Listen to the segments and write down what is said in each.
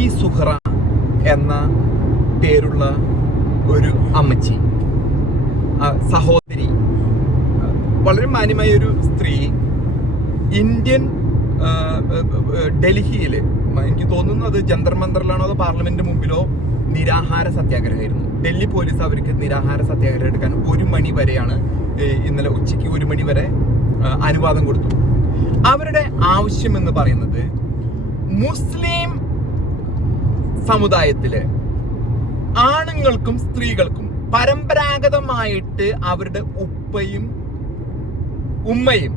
P Suhara എന്ന പേരുള്ള ഒരു അമ്മച്ചി. സഹോദരി. വളരെ മാന്യമായ ഒരു സ്ത്രീ. ഇന്ത്യൻ ഡൽഹിയിൽ എനിക്ക് തോന്നുന്നു അത് ജന്തർ മന്ദറിലാണോ അതോ പാർലമെന്റ് മുമ്പിലോ നിരാഹാര സത്യാഗ്രഹമായിരുന്നു. ഡൽഹി പോലീസ് അവർക്ക് നിരാഹാര സത്യാഗ്രഹം എടുക്കാൻ ഒരു മണി വരെയാണ് ഇന്നലെ ഉച്ചയ്ക്ക് ഒരു മണി വരെ അനുവാദം കൊടുത്തു. അവരുടെ ആവശ്യം എന്ന് പറയുന്നത് മുസ്ലിം സമുദായത്തിൽ ആണുങ്ങൾക്കും സ്ത്രീകൾക്കും പരമ്പരാഗതമായിട്ട് അവരുടെ ഉപ്പയും ഉമ്മയും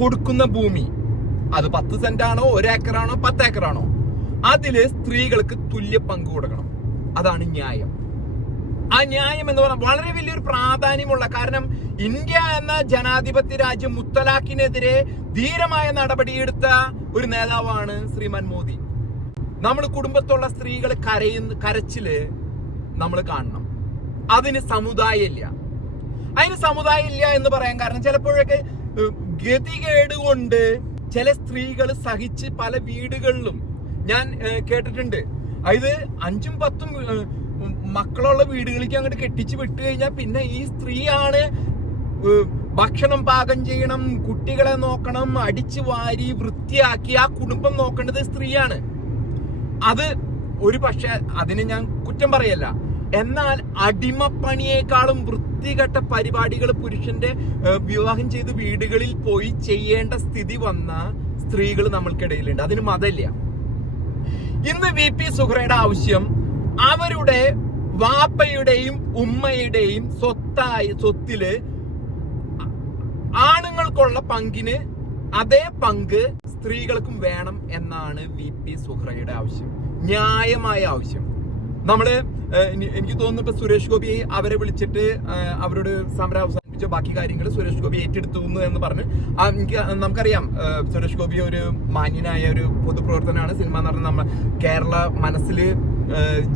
കൊടുക്കുന്ന ഭൂമി. അത് പത്ത് സെന്റ് ആണോ ഏക്കറാണോ പത്ത് ഏക്കറാണോ? അതിൽ സ്ത്രീകൾക്ക് തുല്യ പങ്ക് കൊടുക്കണം. അതാണ് ന്യായം. ആ ന്യായം എന്ന് പറഞ്ഞാൽ വളരെ വലിയൊരു പ്രാധാന്യമുള്ള കാരണം ഇന്ത്യ എന്ന ജനാധിപത്യ രാജ്യം മുത്തലാഖിനെതിരെ ധീരമായ നടപടിയെടുത്ത ഒരു നേതാവാണ് ശ്രീമാൻ മോദി. നമ്മൾ കുടുംബത്തുള്ള സ്ത്രീകൾ കരയുന്ന കരച്ചിൽ നമ്മൾ കാണണം. അതിന് സമുദായം ഇല്ല അതിന് സമുദായം ഇല്ല എന്ന് പറയാൻ കാരണം ചിലപ്പോഴൊക്കെ ഗതികേട് കൊണ്ട് ചില സ്ത്രീകൾ സഹിച്ച് പല വീടുകളിലും ഞാൻ കേട്ടിട്ടുണ്ട്. അതായത് അഞ്ചും പത്തും മക്കളുള്ള വീടുകളിലേക്ക് അങ്ങോട്ട് കെട്ടിച്ച് വിട്ടു കഴിഞ്ഞാൽ പിന്നെ ഈ സ്ത്രീയാണ് ഭക്ഷണം പാകം ചെയ്യണം കുട്ടികളെ നോക്കണം അടിച്ചു വാരി വൃത്തിയാക്കി ആ കുടുംബം നോക്കേണ്ടത് സ്ത്രീയാണ്. അത് ഒരു പക്ഷെ അതിന് ഞാൻ കുറ്റം പറയല്ല. എന്നാൽ അടിമപ്പണിയേക്കാളും വൃത്തികെട്ട പരിപാടികൾ പുരുഷന്റെ വിവാഹം ചെയ്ത് വീടുകളിൽ പോയി ചെയ്യേണ്ട സ്ഥിതി വന്ന സ്ത്രീകൾ നമ്മൾക്കിടയിലുണ്ട്. അതിന് മതമില്ല. ഇന്ന് വി പി സുഹ്രയുടെ ആവശ്യം അവരുടെ വാപ്പയുടെയും ഉമ്മയുടെയും സ്വത്തായി സ്വത്തിൽ ആണുങ്ങൾക്കുള്ള പങ്കിന് അതേ പങ്ക് സ്ത്രീകൾക്കും വേണം എന്നാണ് വി പി സുഹ്രയുടെ ആവശ്യം. ന്യായമായ ആവശ്യം. നമ്മൾ എനിക്ക് തോന്നുന്നു ഇപ്പൊ സുരേഷ് ഗോപി അവരെ വിളിച്ചിട്ട് അവരുടെ അവരോട് സമരം അവസാനിപ്പിച്ച ബാക്കി കാര്യങ്ങൾ സുരേഷ് ഗോപി ഏറ്റെടുത്തു എന്ന് പറഞ്ഞ് എനിക്ക് നമുക്കറിയാം സുരേഷ് ഗോപി ഒരു മാന്യനായ ഒരു പൊതുപ്രവർത്തനമാണ് സിനിമ എന്ന് പറഞ്ഞാൽ നമ്മൾ കേരള മനസ്സിൽ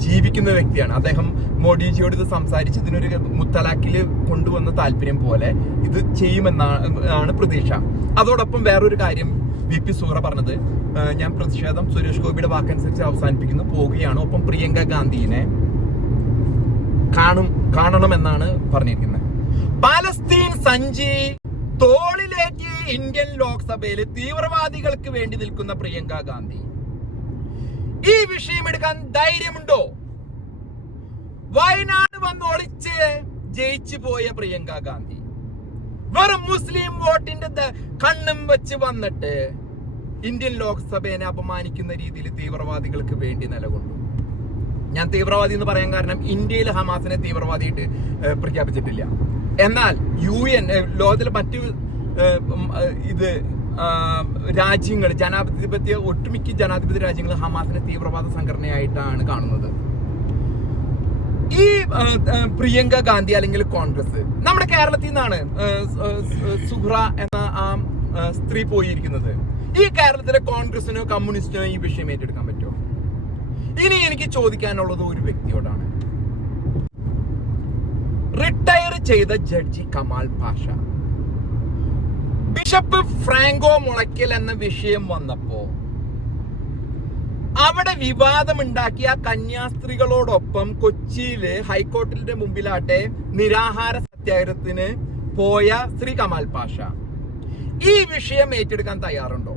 ജീവിക്കുന്ന വ്യക്തിയാണ്. അദ്ദേഹം മോഡിജിയോട് ഇത് സംസാരിച്ച് ഇതിനൊരു മുത്തലാഖിൽ കൊണ്ടുവന്ന താല്പര്യം പോലെ ഇത് ചെയ്യുമെന്നാണ് പ്രതീക്ഷ. അതോടൊപ്പം വേറൊരു കാര്യം വി പി സൂറ പറഞ്ഞത്. ഞാൻ പ്രതിഷേധം സുരേഷ് ഗോപിയുടെ വാക്കനുസരിച്ച് അവസാനിപ്പിക്കുന്നു. പോവുകയാണ് ഒപ്പം പ്രിയങ്ക ഗാന്ധിനെ കാണും കാണണമെന്നാണ് പറഞ്ഞിരിക്കുന്നത്. പാലസ്തീൻ സഞ്ചി തോളിലേക്ക് ഇന്ത്യൻ ലോക്സഭയിൽ തീവ്രവാദികൾക്ക് വേണ്ടി നിൽക്കുന്ന പ്രിയങ്ക ഗാന്ധി. ഈ വിഷയം എടുക്കാൻ ധൈര്യമുണ്ടോ? വയനാട് വന്ന് ഒളിച്ച് ജയിച്ചു പോയ പ്രിയങ്ക ഗാന്ധി. വെറും മുസ്ലിം വോട്ടിന്റെ കണ്ണും വെച്ച് വന്നിട്ട് ഇന്ത്യൻ ലോക്സഭയെ അപമാനിക്കുന്ന രീതിയിൽ തീവ്രവാദികൾക്ക് വേണ്ടി നിലകൊണ്ടു. ഞാൻ തീവ്രവാദി എന്ന് പറയാൻ കാരണം ഇന്ത്യയിൽ ഹമാസിനെ തീവ്രവാദിയിട്ട് പ്രഖ്യാപിച്ചിട്ടില്ല. എന്നാൽ യു എൻ ലോകത്തിലെ മറ്റു ഇത് രാജ്യങ്ങൾ ജനാധിപത്യ ഒട്ടുമിക്ക ജനാധിപത്യ രാജ്യങ്ങൾ ഹമാസിനെ തീവ്രവാദ സംഘടനയായിട്ടാണ് കാണുന്നത്. ഈ പ്രിയങ്ക ഗാന്ധി അല്ലെങ്കിൽ കോൺഗ്രസ് നമ്മുടെ കേരളത്തിൽ നിന്നാണ് സുഹ്ര എന്ന ആ, സ്ത്രീ പോയിരിക്കുന്നത്. ഈ കേരളത്തിലെ കോൺഗ്രസിനോ കമ്മ്യൂണിസ്റ്റിനോ ഈ വിഷയം ഏറ്റെടുക്കാൻ പറ്റുമോ? ഇനി എനിക്ക് ചോദിക്കാനുള്ളത് ഒരു വ്യക്തിയോടാണ്. റിട്ടയർ ചെയ്ത judge Kamal Pasha. Bishop Franco Mulakkal എന്ന വിഷയം വന്നപ്പോ അവിടെ വിവാദമുണ്ടാക്കിയ കന്യാസ്ത്രീകളോടൊപ്പം കൊച്ചിയിൽ ഹൈക്കോടതിയുടെ മുമ്പിലാട്ടെ നിരാഹാര സത്യാഗ്രഹത്തിന് പോയ ശ്രീ കമാൽ പാഷ. ഈ വിഷയം ഏറ്റെടുക്കാൻ തയ്യാറുണ്ടോ?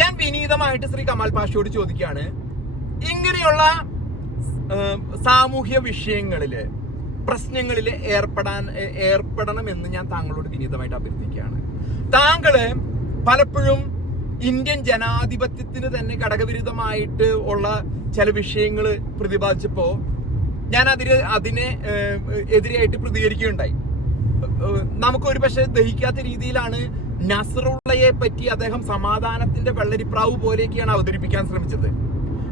ഞാൻ വിനീതമായിട്ട് ശ്രീ കമാൽ പാഷയോട് ചോദിക്കുകയാണ്. ഇങ്ങനെയുള്ള സാമൂഹ്യ വിഷയങ്ങളിൽ പ്രശ്നങ്ങളിൽ ഏർപ്പെടാൻ ഏർപ്പെടണം എന്ന് ഞാൻ താങ്കളോട് വിനീതമായിട്ട് അഭ്യർത്ഥിക്കുകയാണ്. താങ്കൾ പലപ്പോഴും ഇന്ത്യൻ ജനാധിപത്യത്തിന് തന്നെ ഘടകവിരുദ്ധമായിട്ട് ഉള്ള ചില വിഷയങ്ങൾ പ്രതിപാദിച്ചപ്പോൾ ഞാൻ അതിന് അതിനെ എതിരെയായിട്ട് പ്രതികരിക്കുകയുണ്ടായി. നമുക്ക് പക്ഷേ ദഹിക്കാത്ത രീതിയിലാണ് നസറുള്ളയെ പറ്റി അദ്ദേഹം സമാധാനത്തിന്റെ വെള്ളരിപ്രാവ് പോലെയൊക്കെയാണ് അവതരിപ്പിക്കാൻ ശ്രമിച്ചത്.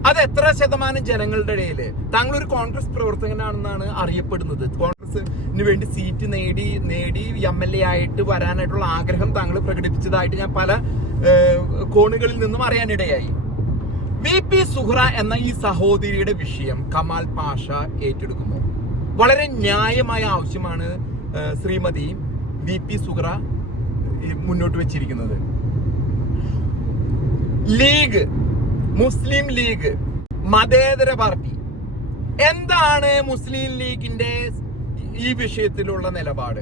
അത് എത്ര ശതമാനം ജനങ്ങളുടെ ഇടയിൽ താങ്കൾ ഒരു കോൺഗ്രസ് പ്രവർത്തകനാണെന്നാണ് അറിയപ്പെടുന്നത്. കോൺഗ്രസിന് വേണ്ടി സീറ്റ് നേടി നേടി എം എൽ എ ആയിട്ട് വരാനായിട്ടുള്ള ആഗ്രഹം താങ്കൾ പ്രകടിപ്പിച്ചതായിട്ട് ഞാൻ പല കോണുകളിൽ നിന്നും അറിയാനിടയായി. വി പി സുഹ്ര എന്ന ഈ സഹോദരിയുടെ വിഷയം കമാൽ പാഷ ഏറ്റെടുക്കുന്നു. വളരെ ന്യായമായ ആവശ്യമാണ് ശ്രീമതി വി പി സുഹ്ര മുന്നോട്ട് വെച്ചിരിക്കുന്നത്. ലീഗ് മുസ്ലിം ലീഗ് മതേതര പാർട്ടി. എന്താണ് മുസ്ലിം ലീഗിന്റെ ഈ വിഷയത്തിലുള്ള നിലപാട്?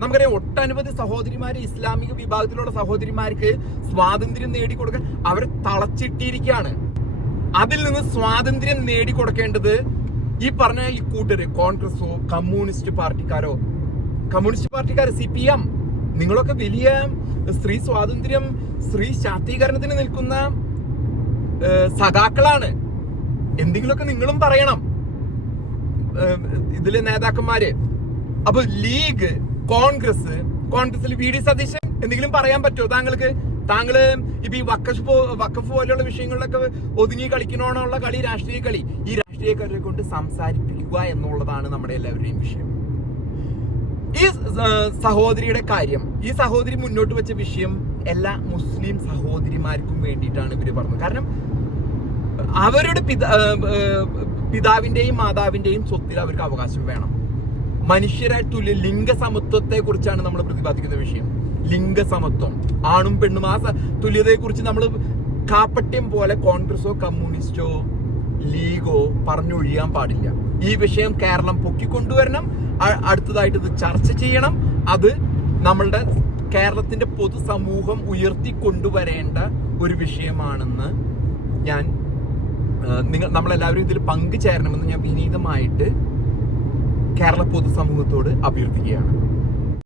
നമുക്കറിയാം ഒട്ടനവധി സഹോദരിമാര് ഇസ്ലാമിക വിഭാഗത്തിലുള്ള സഹോദരിമാർക്ക് സ്വാതന്ത്ര്യം നേടിക്കൊടുക്കാൻ അവർ തളച്ചിട്ടിരിക്കുകയാണ് അതിൽ നിന്ന് സ്വാതന്ത്ര്യം നേടിക്കൊടുക്കേണ്ടത് ഈ പറഞ്ഞ ഈ കൂട്ടര് കോൺഗ്രസോ കമ്മ്യൂണിസ്റ്റ് പാർട്ടിക്കാരോ? കമ്മ്യൂണിസ്റ്റ് പാർട്ടിക്കാർ സി പി എം. നിങ്ങളൊക്കെ വലിയ സ്ത്രീ സ്വാതന്ത്ര്യം സ്ത്രീ ശാക്തീകരണത്തിന് നിൽക്കുന്ന സഖാക്കളാണ്. എന്തെങ്കിലുമൊക്കെ നിങ്ങളും പറയണം. ഇതിലെ നേതാക്കന്മാര്. അപ്പൊ ലീഗ് കോൺഗ്രസ് കോൺഗ്രസിൽ വി ഡി സതീശൻ എന്തെങ്കിലും പറയാൻ പറ്റുമോ താങ്കൾക്ക് താങ്കൾ ഇപ്പൊ ഈ വക്കഫ് വക്കഫ് പോലെയുള്ള വിഷയങ്ങളിലൊക്കെ ഒതുങ്ങി കളിക്കണോന്നുള്ള കളി രാഷ്ട്രീയ കളി. ഈ രാഷ്ട്രീയക്കാരെ കൊണ്ട് സംസാരിപ്പിക്കുക എന്നുള്ളതാണ് നമ്മുടെ എല്ലാവരുടെയും വിഷയം. ഈ സഹോദരിയുടെ കാര്യം ഈ സഹോദരി മുന്നോട്ട് വെച്ച വിഷയം എല്ലാ മുസ്ലിം സഹോദരിമാർക്കും വേണ്ടിയിട്ടാണ് ഇവർ പറഞ്ഞത്. കാരണം അവരുടെ പിതാവിന്റെയും മാതാവിന്റെയും സ്വത്തിൽ അവർക്ക് അവകാശം വേണം. മനുഷ്യരെ തുല്യ ലിംഗസമത്വത്തെ കുറിച്ചാണ് നമ്മൾ പ്രതിപാദിക്കുന്ന വിഷയം. ലിംഗസമത്വം. ആണും പെണ്ണും ആ തുല്യതയെ കുറിച്ച് നമ്മൾ കാപ്പട്യം പോലെ കോൺഗ്രസോ കമ്മ്യൂണിസ്റ്റോ ലീഗോ പറഞ്ഞൊഴിയാൻ പാടില്ല. ഈ വിഷയം കേരളം പൊക്കിക്കൊണ്ടുവരണം. കൊണ്ടുവരണം അടുത്തതായിട്ട് ഇത് ചർച്ച ചെയ്യണം. അത് നമ്മളുടെ കേരളത്തിന്റെ പൊതുസമൂഹം ഉയർത്തിക്കൊണ്ടുവരേണ്ട ഒരു വിഷയമാണെന്ന് ഞാൻ നിങ്ങൾ നമ്മളെല്ലാവരും ഇതിൽ പങ്കുചേരണമെന്ന് ഞാൻ വിനീതമായിട്ട് കേരള പൊതുസമൂഹത്തോട് അഭ്യർത്ഥിക്കുകയാണ്.